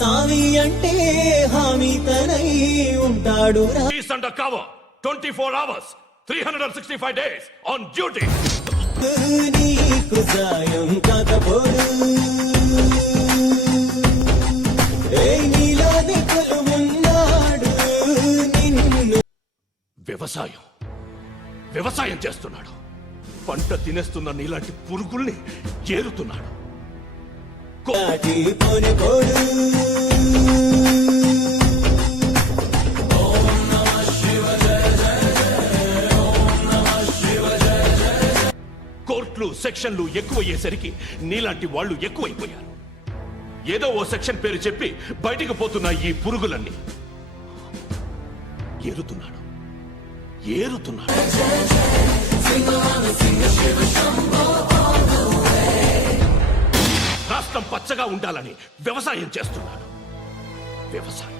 సామి అంటే హామీ తనై ఉంటాడు రా Peace under cover. 24 hours. 365 days on duty. నీకు సాయం కాకపోడు వ్యవసాయం వ్యవసాయం చేస్తున్నాడు పంట తినేస్తున్న నీలాంటి పురుగుల్ని చేరుతున్నాడు దాటి పోని కోర్టులు సెక్షన్లు ఎక్కువయ్యేసరికి నీలాంటి వాళ్ళు ఎక్కువైపోయారు. ఏదో ఓ సెక్షన్ పేరు చెప్పి బయటికి పోతున్న ఈ పురుగులన్నీ. ఏరుతున్నాడు. ఏరుతున్నాడు. రాష్ట్రం పచ్చగా ఉండాలని వ్యవసాయం చేస్తున్నాడు. వ్యవసాయం.